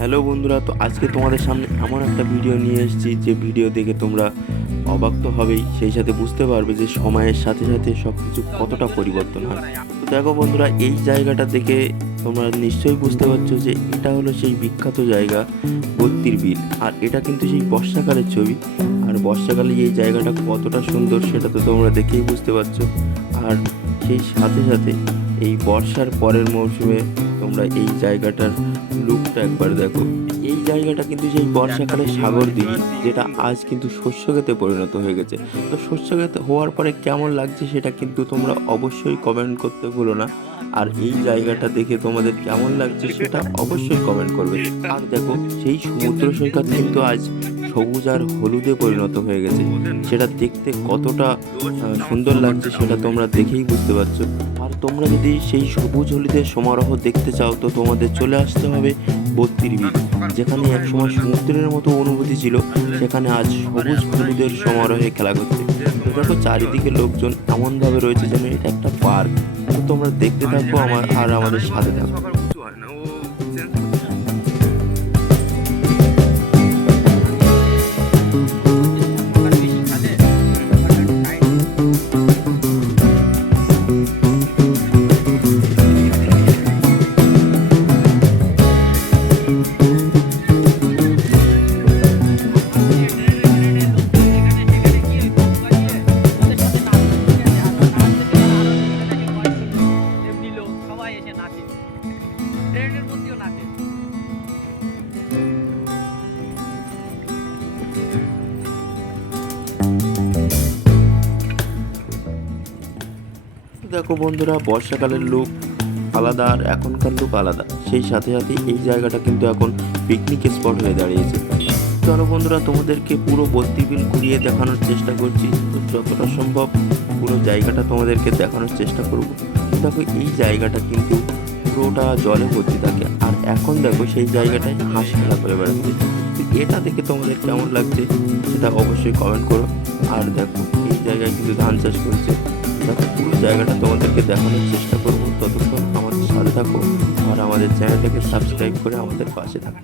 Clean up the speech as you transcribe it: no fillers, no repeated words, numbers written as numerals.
Hello বন্ধুরা, তো আজকে তোমাদের সামনে এমন একটা ভিডিও নিয়ে এসেছি যে ভিডিও দেখে তোমরা অবাক তো হবেই, সেই সাথে বুঝতে পারবে যে সময়ের সাথে সাথে সব কিছু কতটা পরিবর্তন হয়। তো দেখো বন্ধুরা, এই জায়গাটা দেখে তোমরা নিশ্চয়ই বুঝতে পারছো যে এটা হলো সেই বিখ্যাত জায়গা বত্তির বিল। আর এটা কিন্তু সেই বর্ষাকালের ছবি। আর বর্ষাকালে এই জায়গাটা কতটা সুন্দর সেটা তো তোমরা দেখেই বুঝতে পারছো। আর সেই সাথে সাথে এই বর্ষার পরের মৌসুমে তোমরা এই জায়গাটার লুকটা একবার দেখো। এই জায়গাটা কিন্তু সেই বর্ষাকালে সাগর দিঘি, যেটা আজ কিন্তু শস্য ক্ষেতে পরিণত হয়ে গেছে। তো শস্য ক্ষেত হওয়ার পরে কেমন লাগছে সেটা কিন্তু তোমরা অবশ্যই কমেন্ট করতে ভুলো না। আর এই জায়গাটা দেখে তোমাদের কেমন লাগছে সেটা অবশ্যই কমেন্ট করবে। আর দেখো, সেই সমুদ্র সৈকত কিন্তু আজ সবুজ আর হলুদে পরিণত হয়ে গেছে। সেটা দেখতে কতটা সুন্দর লাগছে সেটা তোমরা দেখেই বুঝতে পারছো। আর তোমরা যদি সেই সবুজ হলুদের সমারোহ দেখতে চাও তো তোমাদের চলে আসতে হবে বত্তির বিল, যেখানে একসময় সমুদ্রের মতো অনুভূতি ছিল, সেখানে আজ সবুজ হলুদের সমারোহে খেলা করছে। তো দেখো, চারিদিকে লোকজন এমনভাবে রয়েছে যেন এটা একটা পার্ক। তো তোমরা দেখতে থাকো আমাদের সাথে থাকো। দেখো বন্ধুরা, বর্ষাকালের লুক আলাদা আর এখনকার লুক আলাদা। সেই সাথে সাথে এই জায়গাটা কিন্তু এখন পিকনিক স্পট হয়ে দাঁড়িয়েছে। চলো বন্ধুরা, তোমাদেরকে পুরো বত্তির বিল ঘুরিয়ে দেখানোর চেষ্টা করছি। তো যতটা সম্ভব পুরো জায়গাটা তোমাদেরকে দেখানোর চেষ্টা করব। দেখো, এই জায়গাটা কিন্তু পুরোটা জলে ভর্তি থাকে। আর এখন দেখো, সেই জায়গাটায় হাঁস খেলা করে বেড়াচ্ছে। তো এটা দেখে তোমাদের কেমন লাগছে সেটা অবশ্যই কমেন্ট করো। আর দেখো, এই জায়গায় কিন্তু ধান চাষ করছে। দেখো, পুরো জায়গাটা তোমাদেরকে দেখানোর চেষ্টা করবো। ততক্ষণ আমাদের সাথে থাকো আর আমাদের চ্যানেলটাকে সাবস্ক্রাইব করে আমাদের পাশে থাকো।